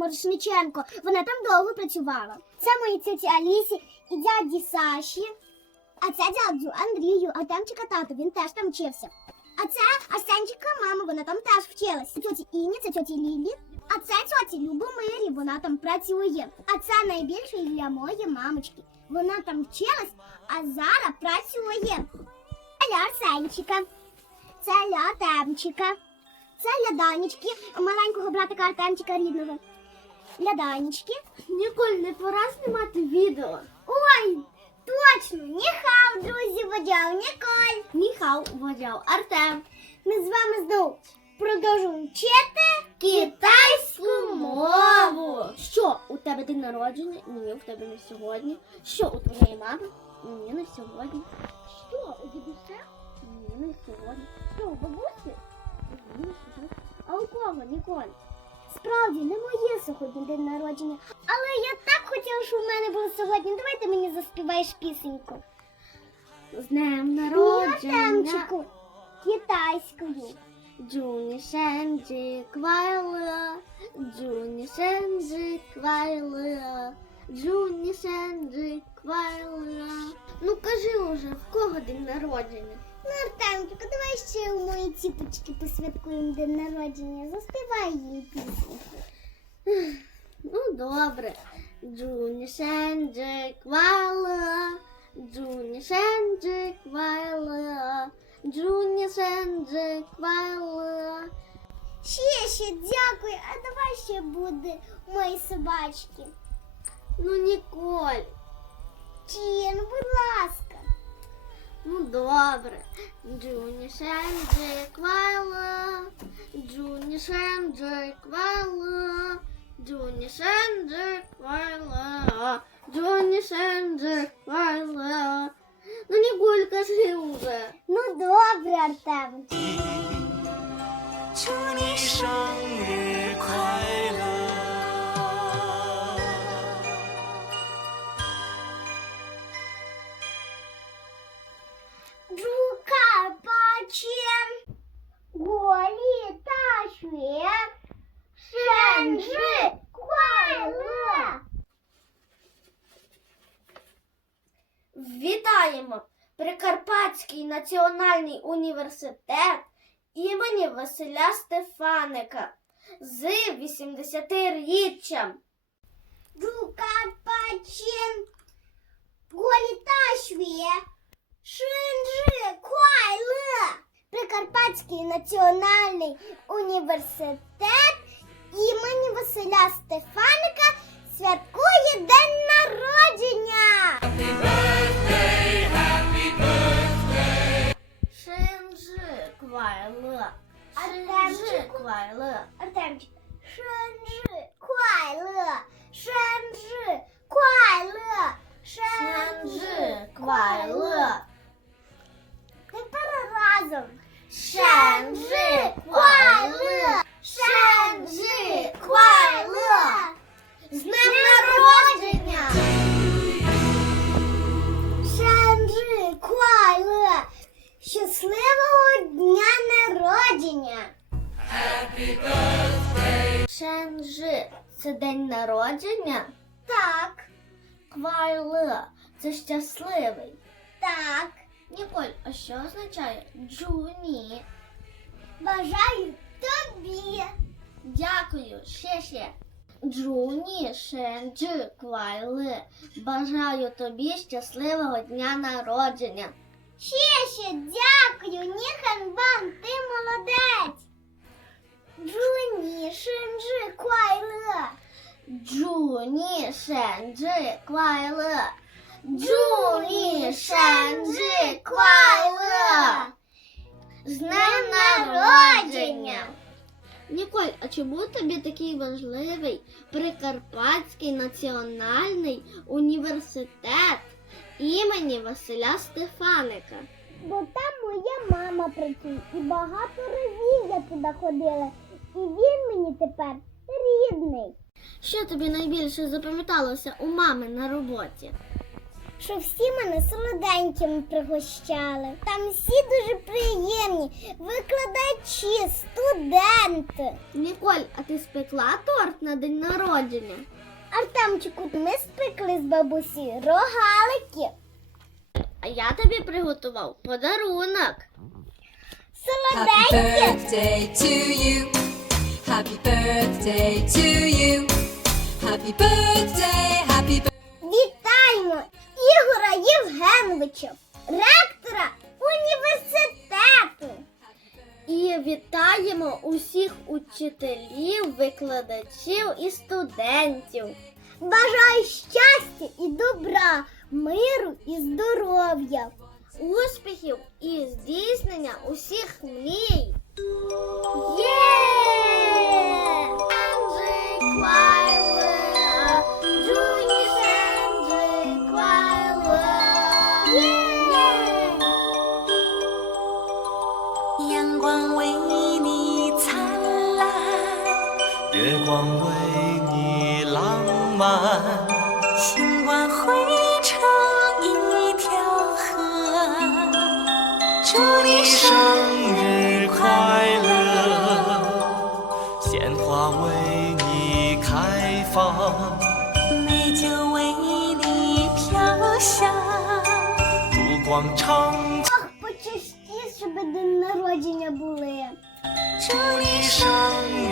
Морошниченко. Вона там довго працювала. Це мої тіті Алісі і дяді Саші. А це дядю Андрію, а Темчика тато, він теж там вчився. А це Арсенчика мама, вона там теж вчилась. Тьоті Іні, це тьоті Лілі. А це тьоті Любомирі, вона там працює. А це найбільше для моєї мамочки. Вона там вчилась, а зараз працює. Це для Арсенчика. Це для Темчика. Це для Данічки, маленького братика Артемчика рідного. Для Данічки. Ніколь, не пора знімати відео. Ой, точно! Ніхау, друзі, водяв, Ніколь. Ніхау, водяв, Артем. Ми з вами знову продовжуємо вчити китайську мову. Що, у тебе день народження? Ні, у тебе не сьогодні. Що у твоєї мами? Ні, не сьогодні. Що, у дідуся? Ні, не сьогодні. Що, у бабусі? Ні, не сьогодні. А у кого, Ніколь? Справді, не моє сьогодні день народження. Але я так хотіла, щоб в мене було сьогодні. Давайте мені заспіваєш пісеньку. З днем Народження. народження. Китайською. Джуні Шенджі Квайла, Джуні Шенджі Квайла, Джуні Шенджі Квайла. Ну кажи уже, в кого день народження? Ну, Артемчику, давай ще у моїй ціпочки посвяткуємо день народження. Заспівай їй пісню. Ну добре. Джуні Шенджі Квайла, Джуні Шенджі Квайла, Джуні Шенджі Квайла. Ще, ще, дякую. А давай ще буде мої собачки. Ну, Ніколь. Чи, ну, будь ласка. Ну добре. Джуні Шенджі Квайла, Джуні Шенджі Квайла, Джуні Шенджі Квайла, Джуні Шенджі Квайла. Ну Ніколь, кажи уже. Ну, добре, Артем. Вітаємо! Прикарпатський національний університет імені Василя Стефаника з 80-річчям. Друга паче голі та шве, шенжи квайле. Прикарпатський національний університет імені Василя Стефаника святкує день народження. Шенжи Квайле. Шенжи Артемчику? Квайле. Артемчик, 生日快乐，生日快乐，生 Шенжи Квайле. Тепер разом. 生日快乐，生日快乐，з днем народження! Це день народження. Так, Квайле це щасливий. так. Ніколь, а що означає Джуні? Бажаю тобі. Дякую, ще ще. Джуні Шенджи Квайле. Бажаю тобі щасливого дня народження. Ще ще дякую, Ніханбан, ти молодець. Джуні Шенджи Квайле. Джуні З днем народження! Ніколь, а чому тобі такий важливий Прикарпатський національний університет імені Василя Стефаника? Бо там моя мама працює і багато разів я туди ходила. І він мені тепер рідний. Що тобі найбільше запам'яталося у мами на роботі? що всі мене солоденькими пригощали. Там всі дуже приємні, викладачі, студенти. Ніколь, а ти спекла торт на день народження? Артемчику, ми спекли з бабусі рогалики. А я тобі приготував подарунок. Happy birthday to you. Happy birthday to you. Happy birthday, happy birthday. Вітаємо Ігора Євгеновича, ректора університету. І вітаємо усіх учителів, викладачів і студентів. Бажаю щастя і добра, миру і здоров'я. Успіхів і здійснення усіх мрій. 光为你灿烂月光为你浪漫星光汇成一条河祝你生日快乐。鲜花为你开放美酒为你飘香烛光长今天不累。祝你生日